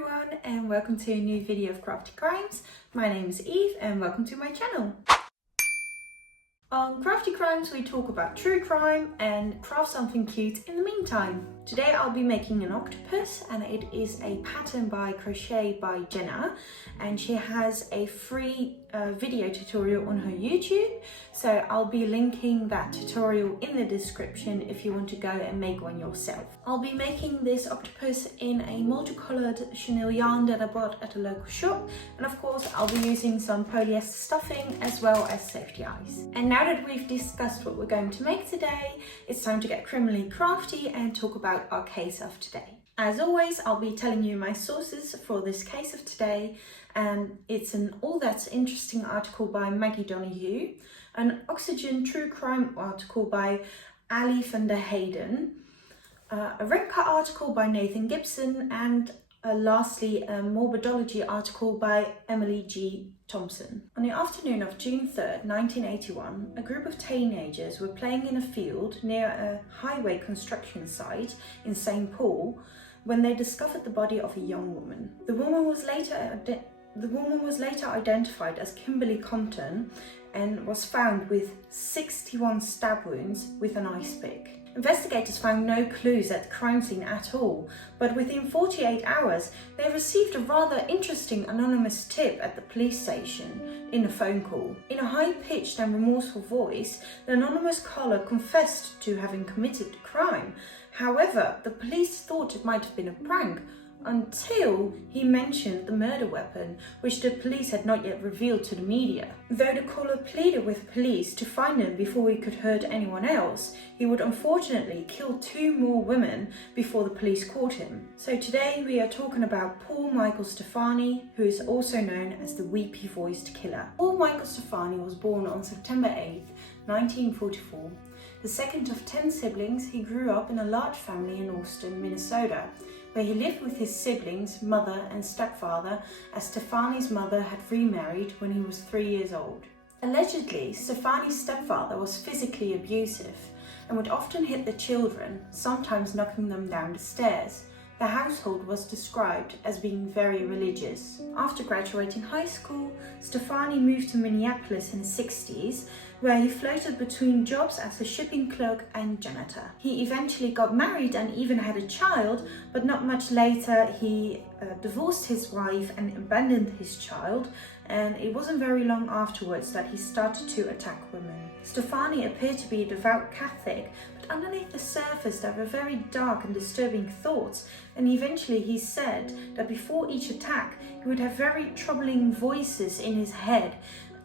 everyone and welcome to a new video of Crafty Crimes. My name is Eve and welcome to my channel. On Crafty Crimes we talk about true crime and craft something cute in the meantime. Today I'll be making an octopus and it is a pattern by Crochet by Jenna, and she has a free video tutorial on her YouTube, so I'll be linking that tutorial in the description if you want to go and make one yourself. I'll be making this octopus in a multicolored chenille yarn that I bought at a local shop, and of course I'll be using some polyester stuffing as well as safety eyes. And now that we've discussed what we're going to make today, it's time to get criminally crafty and talk about our case of today. As always, I'll be telling you my sources for this case of today, and it's an All That's Interesting article by Maggie Donoghue, an Oxygen True Crime article by Ali van der Hayden, a Remka article by Nathan Gibson, and lastly a Morbidology article by Emily G. Thompson. On the afternoon of June 3rd, 1981, a group of teenagers were playing in a field near a highway construction site in St. Paul when they discovered the body of a young woman. The woman was later identified as Kimberly Compton and was found with 61 stab wounds with an ice pick. Investigators found no clues at the crime scene at all, but within 48 hours they received a rather interesting anonymous tip at the police station in a phone call. In a high-pitched and remorseful voice, the anonymous caller confessed to having committed the crime. However, the police thought it might have been a prank until he mentioned the murder weapon, which the police had not yet revealed to the media. Though the caller pleaded with police to find him before he could hurt anyone else, he would unfortunately kill 2 more women before the police caught him. So today we are talking about Paul Michael Stephani, who is also known as the Weepy Voiced Killer. Paul Michael Stephani was born on September 8th, 1944. The second of 10 siblings, he grew up in a large family in Austin, Minnesota, where he lived with his siblings, mother and stepfather, as Stephani's mother had remarried when he was 3 years old. Allegedly, Stephani's stepfather was physically abusive and would often hit the children, sometimes knocking them down the stairs. The household was described as being very religious. After graduating high school, Stephani moved to Minneapolis in the 60s, where he floated between jobs as a shipping clerk and janitor. He eventually got married and even had a child, but not much later he divorced his wife and abandoned his child, and it wasn't very long afterwards that he started to attack women. Stephani appeared to be a devout Catholic, but underneath the surface there were very dark and disturbing thoughts, and eventually he said that before each attack he would have very troubling voices in his head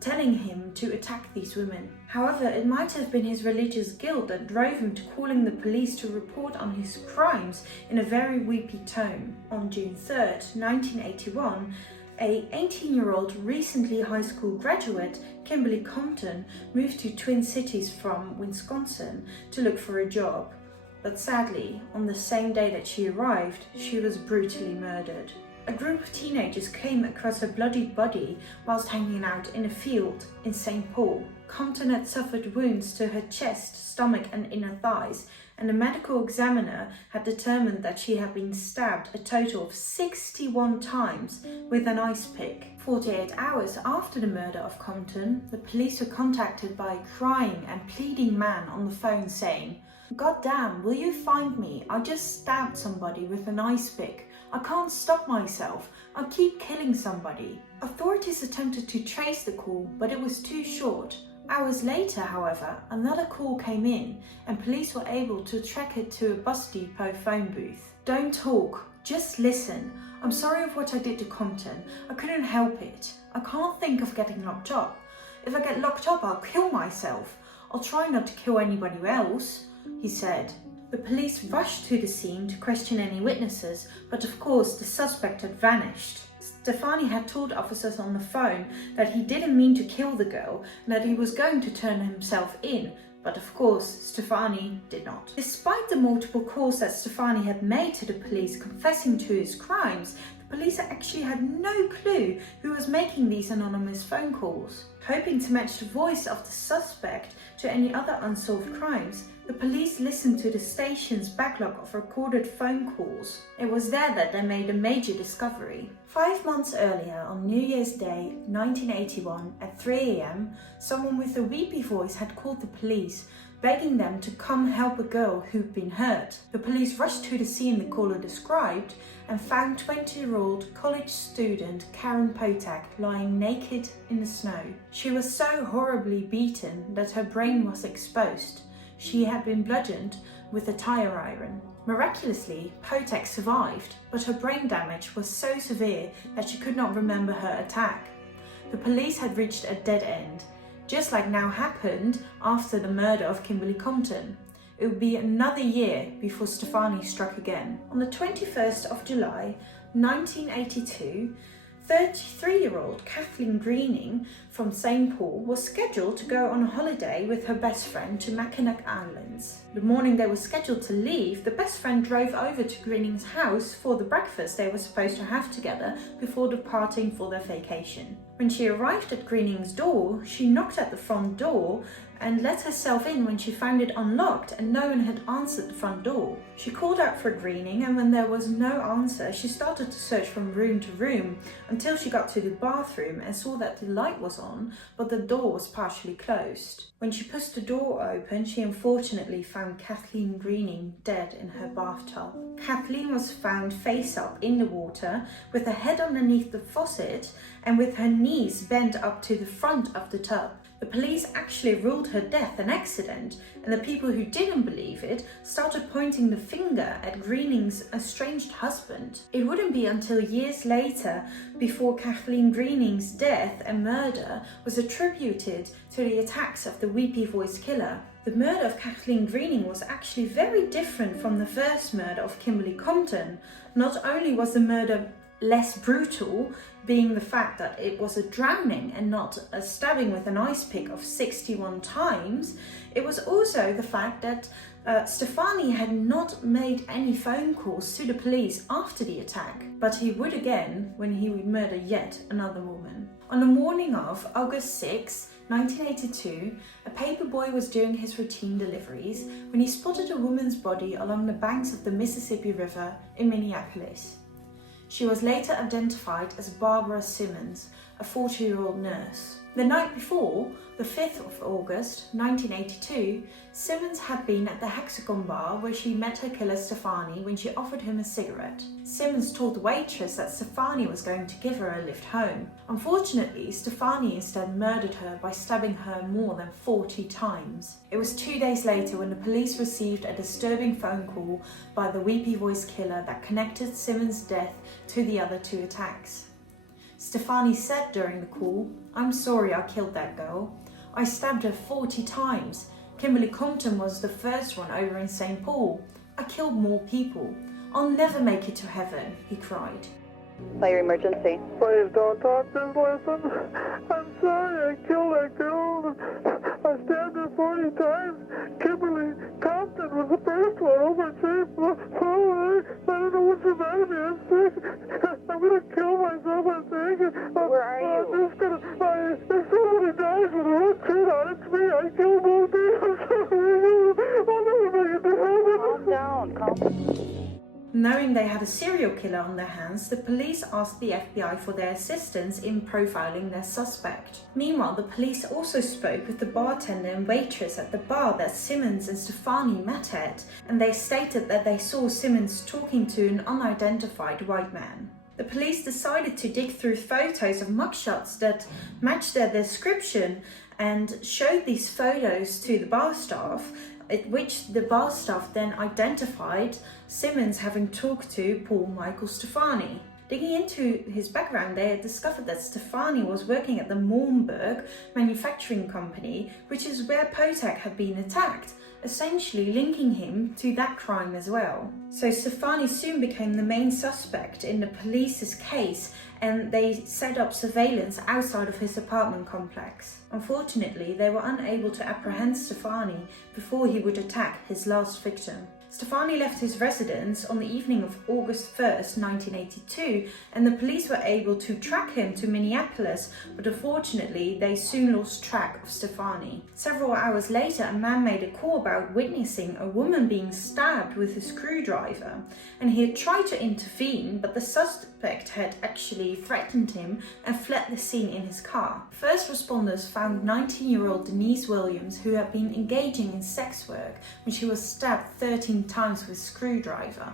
telling him to attack these women. However, it might have been his religious guilt that drove him to calling the police to report on his crimes in a very weepy tone. On June 3rd, 1981, a 18-year-old recently high school graduate, Kimberly Compton, moved to Twin Cities from Wisconsin to look for a job. But sadly, on the same day that she arrived, she was brutally murdered. A group of teenagers came across her bloodied body whilst hanging out in a field in St. Paul. Compton had suffered wounds to her chest, stomach and inner thighs, and a medical examiner had determined that she had been stabbed a total of 61 times with an ice pick. 48 hours after the murder of Compton, the police were contacted by a crying and pleading man on the phone saying, "God damn, will you find me? I just stabbed somebody with an ice pick. I can't stop myself. I keep killing somebody." Authorities attempted to trace the call, but it was too short. Hours later, however, another call came in and police were able to track it to a bus depot phone booth. "Don't talk, just listen. I'm sorry of what I did to Compton. I couldn't help it. I can't think of getting locked up. If I get locked up, I'll kill myself. I'll try not to kill anybody else," he said. The police rushed to the scene to question any witnesses, but of course the suspect had vanished. Stephani had told officers on the phone that he didn't mean to kill the girl and that he was going to turn himself in, but of course Stephani did not. Despite the multiple calls that Stephani had made to the police confessing to his crimes, The police actually had no clue who was making these anonymous phone calls. Hoping to match the voice of the suspect to any other unsolved crimes, the police listened to the station's backlog of recorded phone calls. It was there that they made a major discovery. 5 months earlier, on New Year's Day 1981 at 3 a.m, someone with a weepy voice had called the police, begging them to come help a girl who'd been hurt. The police rushed to the scene the caller described and found 20-year-old college student Karen Potak lying naked in the snow. She was so horribly beaten that her brain was exposed. She had been bludgeoned with a tire iron. Miraculously, Potak survived, but her brain damage was so severe that she could not remember her attack. The police had reached a dead end, just like now happened after the murder of Kimberly Compton. It would be another year before Stephani struck again. On the 21st of July, 1982, 33-year-old Kathleen Greening from St. Paul was scheduled to go on a holiday with her best friend to Mackinac Islands. The morning they were scheduled to leave, the best friend drove over to Greening's house for the breakfast they were supposed to have together before departing for their vacation. When she arrived at Greening's door, she knocked at the front door and let herself in when she found it unlocked and no one had answered the front door. She called out for Greening, and when there was no answer, she started to search from room to room until she got to the bathroom and saw that the light was on, but the door was partially closed. When she pushed the door open, she unfortunately found Kathleen Greening dead in her bathtub. Kathleen was found face up in the water with her head underneath the faucet and with her knees bent up to the front of the tub. The police actually ruled her death an accident, and the people who didn't believe it started pointing the finger at Greening's estranged husband. It wouldn't be until years later before Kathleen Greening's death and murder was attributed to the attacks of the Weepy Voiced Killer. The murder of Kathleen Greening was actually very different from the first murder of Kimberly Compton. Not only was the murder less brutal, being the fact that it was a drowning and not a stabbing with an ice pick of 61 times, it was also the fact that Stephani had not made any phone calls to the police after the attack, but he would again when he would murder yet another woman. On the morning of August 6, 1982, a paperboy was doing his routine deliveries when he spotted a woman's body along the banks of the Mississippi River in Minneapolis. She was later identified as Barbara Simmons, a 40-year-old nurse. The night before, the 5th of August, 1982, Simmons had been at the Hexagon bar where she met her killer Stephani when she offered him a cigarette. Simmons told the waitress that Stephani was going to give her a lift home. Unfortunately, Stephani instead murdered her by stabbing her more than 40 times. It was 2 days later when the police received a disturbing phone call by the Weepy Voiced Killer that connected Simmons' death to the other 2 attacks. Stephani said during the call, "I'm sorry I killed that girl. I stabbed her 40 times. Kimberly Compton was the first one over in St. Paul. I killed more people. I'll never make it to heaven," he cried. Fire emergency. Please don't talk, just listen. I'm sorry I killed that girl. I stabbed her 40 times. Kimberly Compton was the first one over in St. Paul. I don't know what's the matter with me. I'm sick. I'm gonna kill myself, I think. Where are you? I'm just gonna... if somebody dies with a red shirt on, it's me. I killed both of you. I'm sorry. I'll never make it to heaven. Calm down. Calm. Knowing they had a serial killer on their hands, the police asked the FBI for their assistance in profiling their suspect. Meanwhile, the police also spoke with the bartender and waitress at the bar that Simmons and Stephani met at, and they stated that they saw Simmons talking to an unidentified white man. The police decided to dig through photos of mugshots that matched their description and showed these photos to the bar staff, at which the bar staff then identified Simmons having talked to Paul Michael Stephani. Digging into his background, they had discovered that Stephani was working at the Moorburg manufacturing company, which is where Potak had been attacked, essentially linking him to that crime as well. So Stephani soon became the main suspect in the police's case, and they set up surveillance outside of his apartment complex. Unfortunately, they were unable to apprehend Stephani before he would attack his last victim. Stephani left his residence on the evening of August 1st, 1982, and the police were able to track him to Minneapolis, but unfortunately they soon lost track of Stephani. Several hours later, a man made a call about witnessing a woman being stabbed with a screwdriver, and he had tried to intervene, but the suspect had actually threatened him and fled the scene in his car. First responders found 19-year-old Denise Williams, who had been engaging in sex work when she was stabbed 13 times with a screwdriver.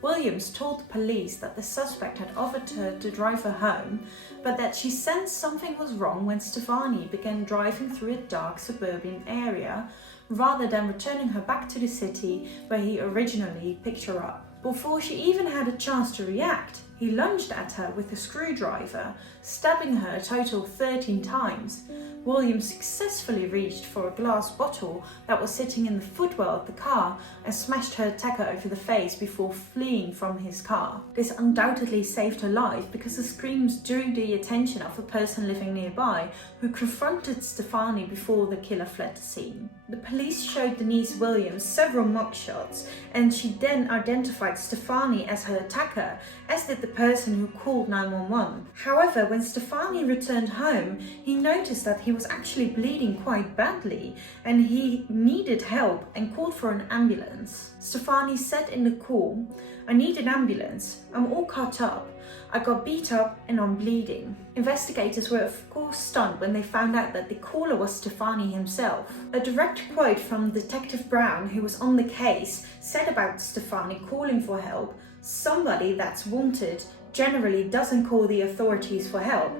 Williams told the police that the suspect had offered her to drive her home, but that she sensed something was wrong when Stephani began driving through a dark suburban area rather than returning her back to the city where he originally picked her up. Before she even had a chance to react, he lunged at her with a screwdriver, stabbing her a total of 13 times. Williams successfully reached for a glass bottle that was sitting in the footwell of the car and smashed her attacker over the face before fleeing from his car. This undoubtedly saved her life because the screams drew the attention of a person living nearby who confronted Stephani before the killer fled the scene. The police showed Denise Williams several mugshots, and she then identified Stephani as her attacker, as did the person who called 911. However, when Stephani returned home, he noticed that he was actually bleeding quite badly and he needed help and called for an ambulance. Stephani said in the call, "I need an ambulance. I'm all cut up. I got beat up and I'm bleeding." Investigators were of course stunned when they found out that the caller was Stephani himself. A direct quote from Detective Brown, who was on the case, said about Stephani calling for help, "Somebody that's wanted generally doesn't call the authorities for help,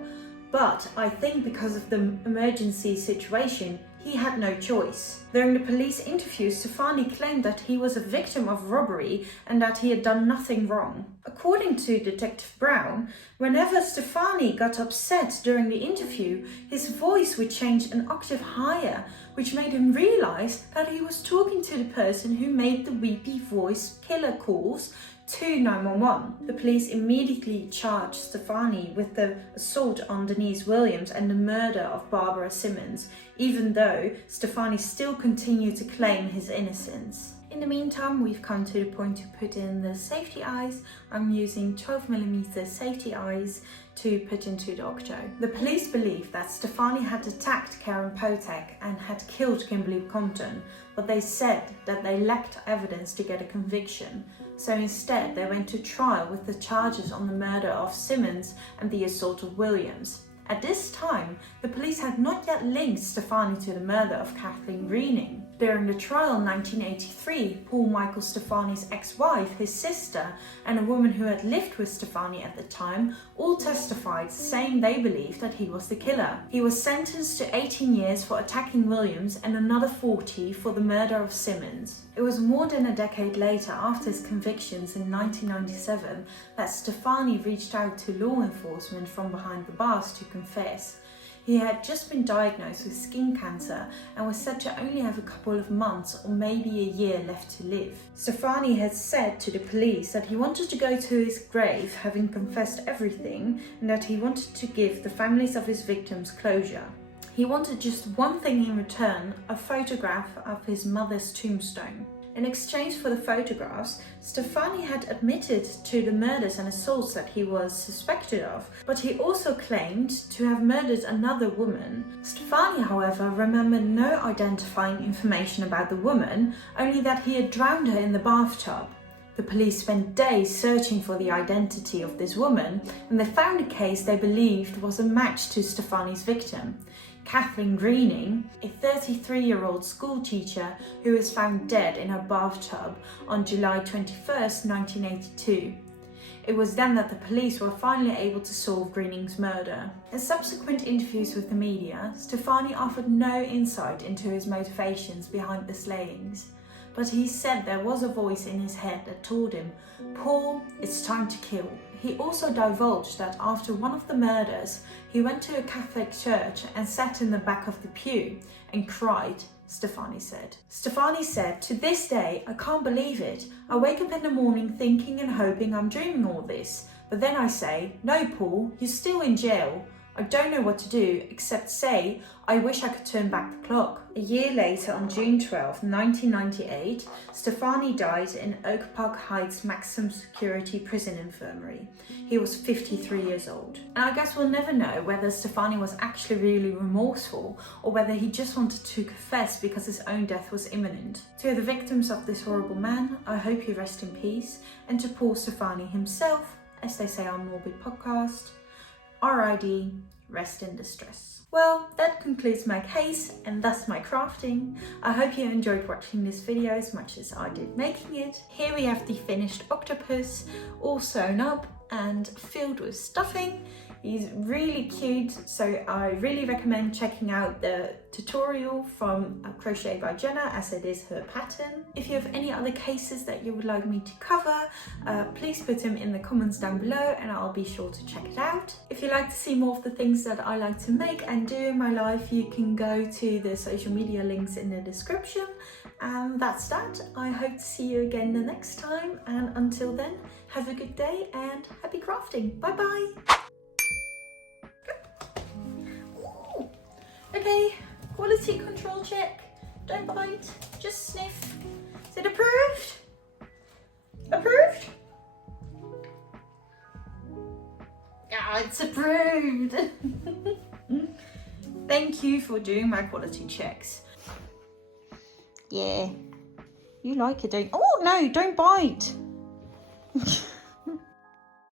but I think because of the emergency situation, he had no choice." During the police interview, Stephani claimed that he was a victim of robbery and that he had done nothing wrong. According to Detective Brown, whenever Stephani got upset during the interview, his voice would change an octave higher, which made him realize that he was talking to the person who made the Weepy Voiced Killer calls to 911. The police immediately charged Stephani with the assault on Denise Williams and the murder of Barbara Simmons, even though Stephani still continued to claim his innocence. In the meantime, we've come to the point to put in the safety eyes. I'm using 12mm safety eyes to put into the octo. The police believe that Stephani had attacked Karen Potek and had killed Kimberly Compton, but they said that they lacked evidence to get a conviction. So instead, they went to trial with the charges on the murder of Simmons and the assault of Williams. At this time, the police had not yet linked Stephani to the murder of Kathleen Greening. During the trial in 1983, Paul Michael Stephani's ex-wife, his sister, and a woman who had lived with Stephani at the time all testified, saying they believed that he was the killer. He was sentenced to 18 years for attacking Williams and another 40 for the murder of Simmons. It was more than a decade later, after his convictions in 1997, that Stephani reached out to law enforcement from behind the bars to confess. He had just been diagnosed with skin cancer and was said to only have a couple of months or maybe a year left to live. Stephani had said to the police that he wanted to go to his grave having confessed everything and that he wanted to give the families of his victims closure. He wanted just one thing in return, a photograph of his mother's tombstone. In exchange for the photographs, Stephani had admitted to the murders and assaults that he was suspected of, but he also claimed to have murdered another woman. Stephani, however, remembered no identifying information about the woman, only that he had drowned her in the bathtub. The police spent days searching for the identity of this woman, and they found a case they believed was a match to Stephani's victim, Kathleen Greening, a 33-year-old school teacher who was found dead in her bathtub on July 21st, 1982. It was then that the police were finally able to solve Greening's murder. In subsequent interviews with the media, Stephani offered no insight into his motivations behind the slayings, but he said there was a voice in his head that told him, "Paul, it's time to kill." He also divulged that after one of the murders, he went to a Catholic church and sat in the back of the pew and cried, Stephani said. Stephani said, "To this day, I can't believe it. I wake up in the morning thinking and hoping I'm dreaming all this. But then I say, no, Paul, you're still in jail. I don't know what to do except say, I wish I could turn back the clock. A year later, on June 12, 1998, Stephani died in Oak Park Heights Maximum Security Prison Infirmary. He was 53 years old. And I guess we'll never know whether Stephani was actually really remorseful or whether he just wanted to confess because his own death was imminent. To the victims of this horrible man, I hope you rest in peace. And to Paul Stephani himself, as they say on Morbid Podcast, R.I.D. Rest in distress. Well, that concludes my case and thus my crafting. I hope you enjoyed watching this video as much as I did making it. Here we have the finished octopus, all sewn up and filled with stuffing. He's really cute, so I really recommend checking out the tutorial from Crochet by Jenna, as it is her pattern. If you have any other cases that you would like me to cover, please put them in the comments down below and I'll be sure to check it out. If you'd like to see more of the things that I like to make and do in my life, you can go to the social media links in the description. And that's that. I hope to see you again the next time, and until then, have a good day and happy crafting. Bye bye. Okay, quality control check. Don't bite, just sniff. Is it approved? Approved? Yeah, it's approved. Thank you for doing my quality checks. Yeah, you like it, don't you? Oh no, don't bite.